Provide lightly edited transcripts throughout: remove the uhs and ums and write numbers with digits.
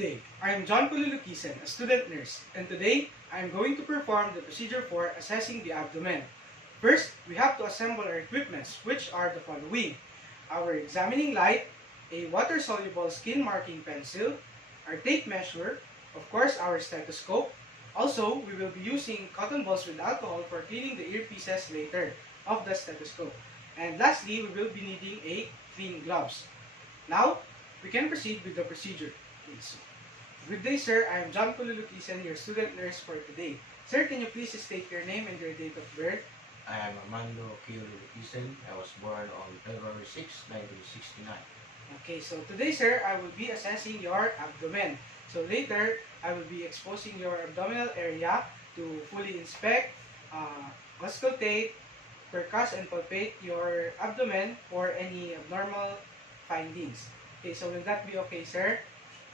day, I am Luluquisen, a student nurse, and today I am going to perform the procedure for assessing the abdomen. First, we have to assemble our equipments, which are the following: our examining light, a water-soluble skin marking pencil, our tape measure, of course our stethoscope. Also, we will be using cotton balls with alcohol for cleaning the earpieces later of the stethoscope. And lastly, we will be needing a clean gloves. Now, we can proceed with the procedure. Okay, so, good day, sir. I am Luluquisen, your student nurse for today. Sir, can you please state your name and your date of birth? I am Armando Luluquisen. I was born on February 6, 1969. Okay, so today, sir, I will be assessing your abdomen. So later, I will be exposing your abdominal area to fully inspect, auscultate, percuss, and palpate your abdomen for any abnormal findings. Okay, so will that be okay, sir?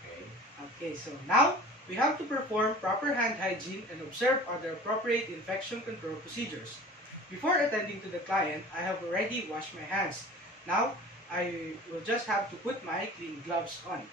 Okay. Okay, so now we have to perform proper hand hygiene and observe other appropriate infection control procedures. Before attending to the client, I have already washed my hands. Now, I will just have to put my clean gloves on.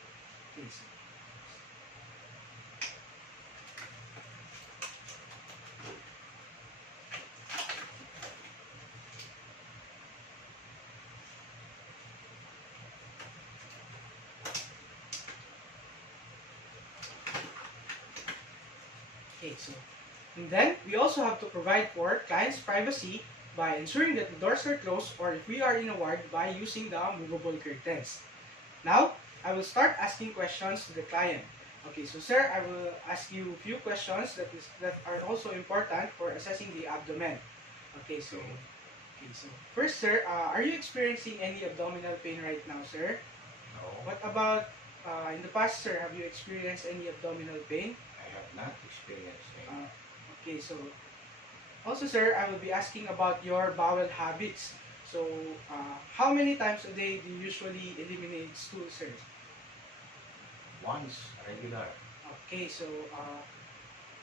Okay, so and then we also have to provide for client's privacy by ensuring that the doors are closed, or if we are in a ward, by using the movable curtains. Now, I will start asking questions to the client. Okay, so sir, I will ask you a few questions that are also important for assessing the abdomen. Okay, so first, sir, are you experiencing any abdominal pain right now, sir? No, What about in the past, sir? Have you experienced any abdominal pain? I have not experienced any. Okay, so also, sir, I will be asking about your bowel habits. So, how many times a day do you usually eliminate stool, sir? Once regular. Okay, so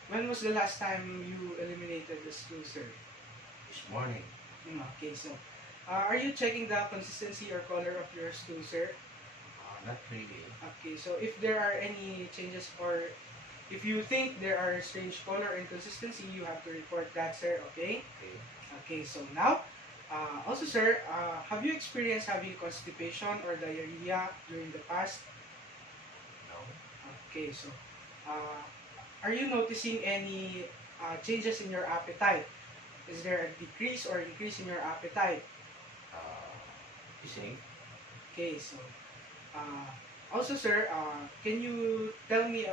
when was the last time you eliminated the stool, sir? This morning. Okay, so are you checking the consistency or color of your stool, sir? Not really. Okay, so if there are any changes, or if you think there are strange color and consistency, you have to report that, sir, okay? Okay. Okay, so now, also, sir, have you experienced having constipation or diarrhea during the past? No. Okay, so are you noticing any changes in your appetite? Is there a decrease or increase in your appetite? The same. Okay, so also, sir, can you tell me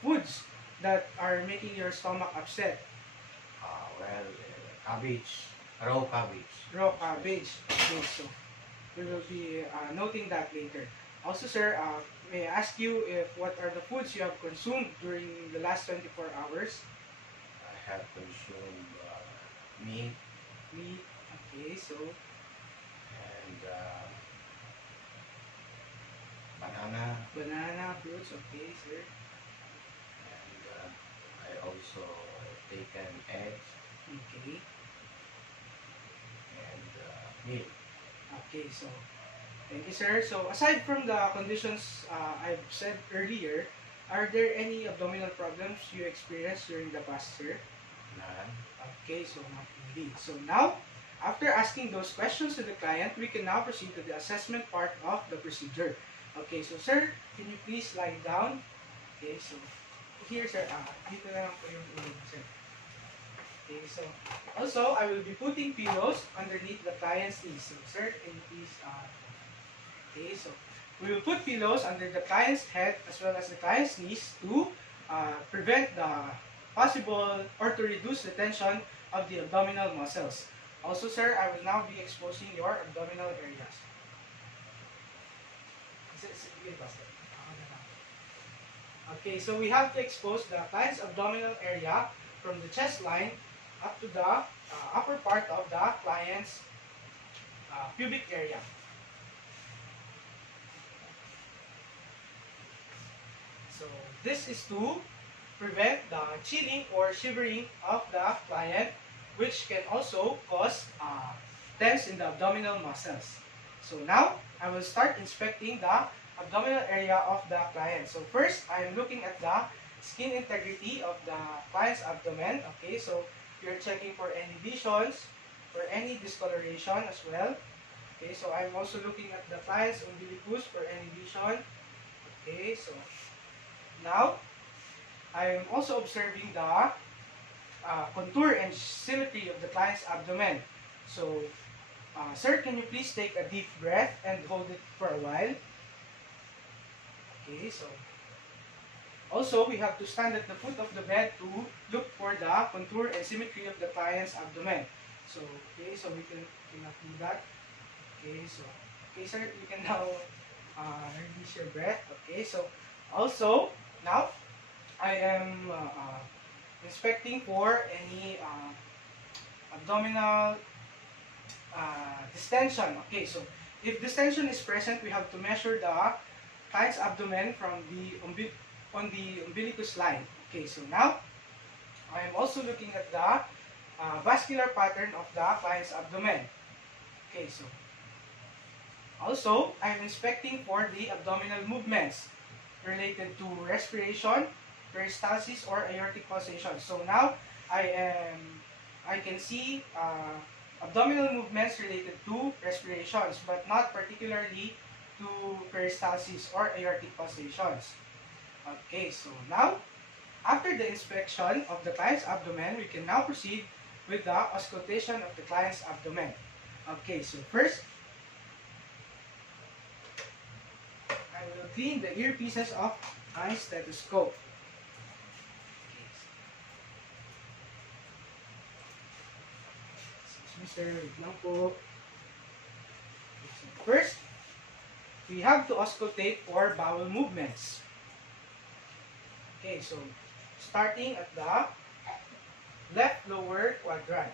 foods that are making your stomach upset? Cabbage. Raw cabbage. Raw cabbage. Okay, so we will be noting that later. Also, sir, may I ask you if what are the foods you have consumed during the last 24 hours? I have consumed meat Meat. Okay, so and banana, banana, fruits. Okay, sir. and I also taken eggs Okay. and milk. Okay, so thank you, sir. So aside from the conditions I've said earlier, are there any abdominal problems you experienced during the past, sir? None. Okay, so not indeed. So now, after asking those questions to the client, we can now proceed to the assessment part of the procedure. Okay, so sir, can you please lie down? Okay, so here, sir, dito na lang po yung ulo, sir. Okay, so also, I will be putting pillows underneath the client's knees. So sir, can you please, okay, so we will put pillows under the client's head as well as the client's knees to prevent the possible or to reduce the tension of the abdominal muscles. Also, sir, I will now be exposing your abdominal areas. Okay, so we have to expose the client's abdominal area from the chest line up to the upper part of the client's pubic area. So this is to prevent the chilling or shivering of the client, which can also cause tense in the abdominal muscles. So now, I will start inspecting the abdominal area of the client. So first, I am looking at the skin integrity of the client's abdomen. Okay, so you're checking for any lesions, for any discoloration as well. Okay, so I'm also looking at the client's umbilicus for any lesion. Okay, so now I am also observing the contour and symmetry of the client's abdomen. So, sir, can you please take a deep breath and hold it for a while? Okay, so also we have to stand at the foot of the bed to look for the contour and symmetry of the client's abdomen. So, okay, so we cannot do that. Okay, so, okay, sir, you can now release your breath. Okay, so also now I am inspecting for any abdominal distension. Okay, so if distension is present, we have to measure the client's abdomen from the on the umbilicus line. Okay, so now I am also looking at the vascular pattern of the client's abdomen. Okay, so also I am inspecting for the abdominal movements related to respiration, peristalsis, or aortic pulsation. So now I can see abdominal movements related to respirations, but not particularly to peristalsis or aortic pulsations. Okay, so now after the inspection of the client's abdomen, we can now proceed with the auscultation of the client's abdomen. Okay, so first, I will clean the earpieces of my stethoscope. Excuse me, sir. Wait lang po. First, we have to auscultate for bowel movements. Okay, so starting at the left lower quadrant.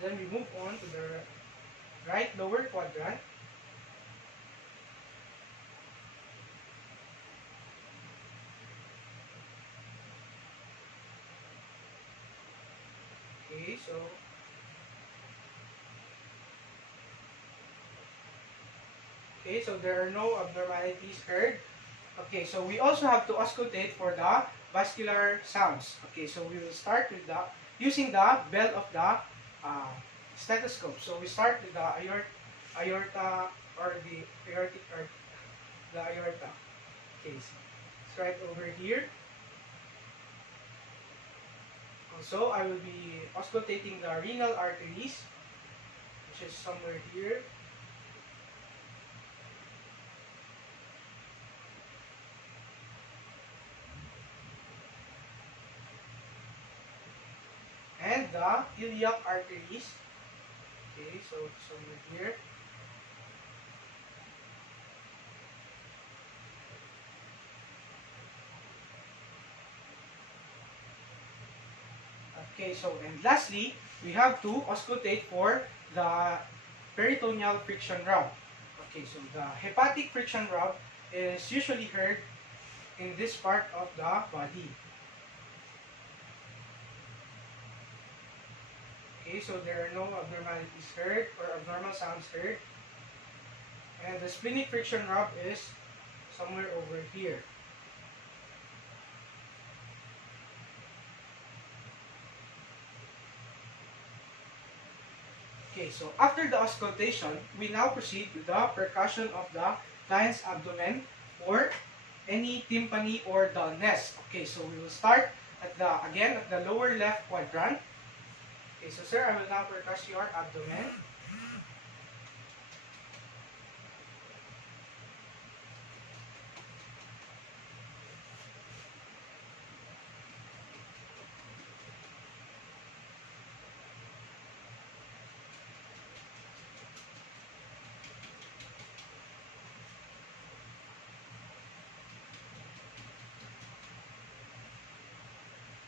Then we move on to the right lower quadrant. Okay, so there are no abnormalities heard. Okay, so we also have to auscultate for the vascular sounds. Okay, so we will start with the using the bell of the stethoscope. So we start with the aorta or the aortic or the aorta. Okay, so it's right over here. Also, I will be auscultating the renal arteries, which is somewhere here. And the iliac arteries. Okay, so somewhere here. Okay, so and lastly, we have to auscultate for the peritoneal friction rub. Okay, so the hepatic friction rub is usually heard in this part of the body. Okay, so there are no abnormalities heard or abnormal sounds heard. And the splenic friction rub is somewhere over here. Okay, so after the auscultation, we now proceed with the percussion of the client's abdomen or any tympany or dullness. Okay, so we will start at the lower left quadrant. Okay, so sir, I will now percuss your abdomen.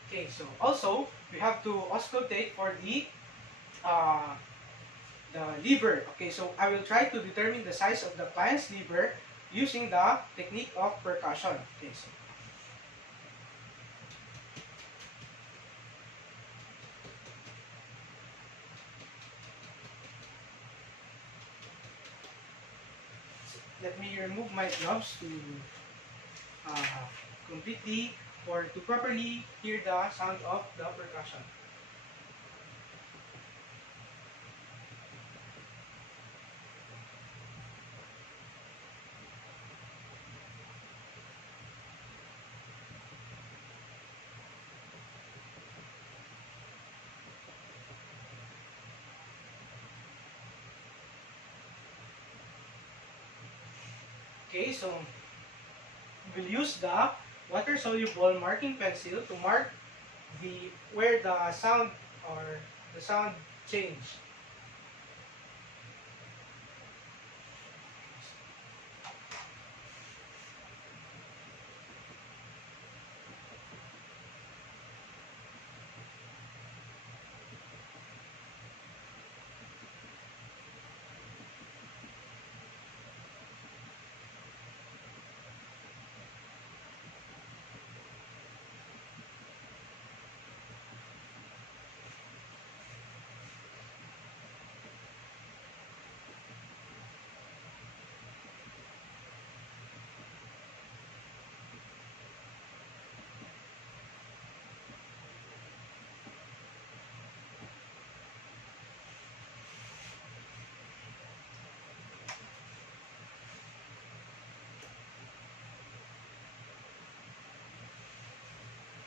Okay, so also we have to auscultate for the liver. Okay, so I will try to determine the size of the client's liver using the technique of percussion. Okay, so let me remove my gloves to uh, completely or to properly hear the sound of the percussion. Okay, so we'll use the water-soluble marking pencil to mark the where the sound or the sound change.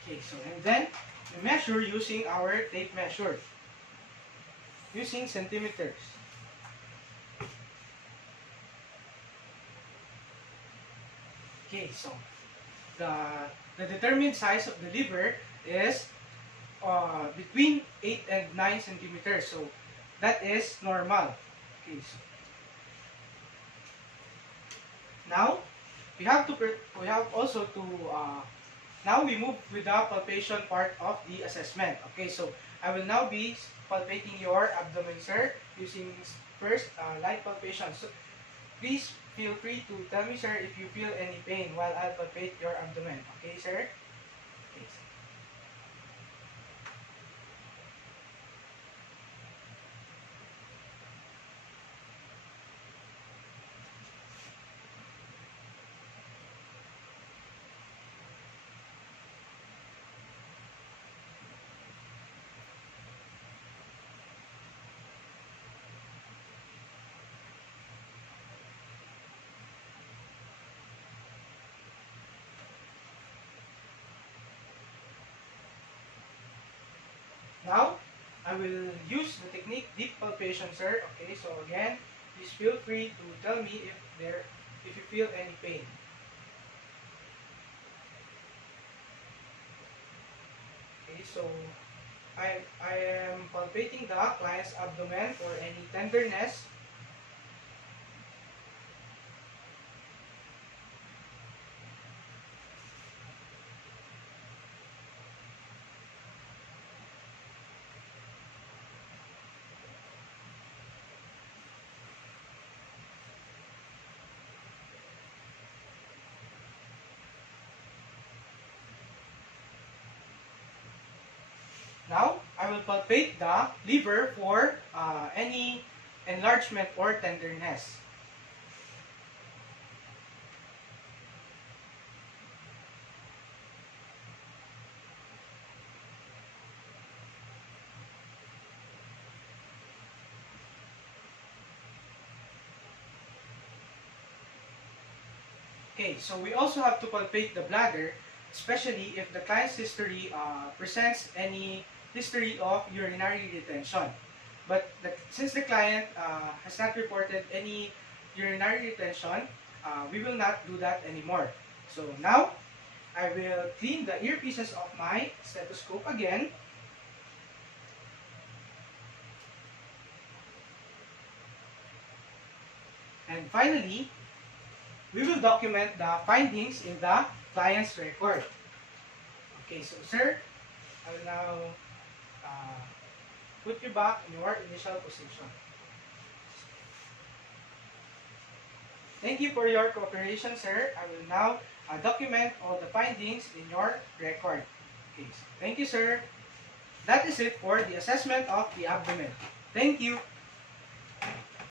Okay, so and then we measure using our tape measure, using centimeters. Okay, so the the determined size of the liver is between 8 and 9 centimeters. So that is normal. Okay, so now we have also to now we move with the palpation part of the assessment. Okay, so I will now be palpating your abdomen, sir, using first light palpation. So please feel free to tell me, sir, if you feel any pain while I palpate your abdomen. Okay, sir? Okay, sir. Now, I will use the technique deep palpation, sir. Okay, so again, please feel free to tell me if you feel any pain. Okay, so I am palpating the client's abdomen for any tenderness. Now, I will palpate the liver for any enlargement or tenderness. Okay, so we also have to palpate the bladder, especially if the client's history presents any history of urinary retention. But since the client has not reported any urinary retention, we will not do that anymore. So now, I will clean the earpieces of my stethoscope again. And finally, we will document the findings in the client's record. Okay, so sir, I will now put you back in your initial position. Thank you for your cooperation, sir. I will now document all the findings in your record. Okay, so thank you, sir. That is it for the assessment of the abdomen. Thank you.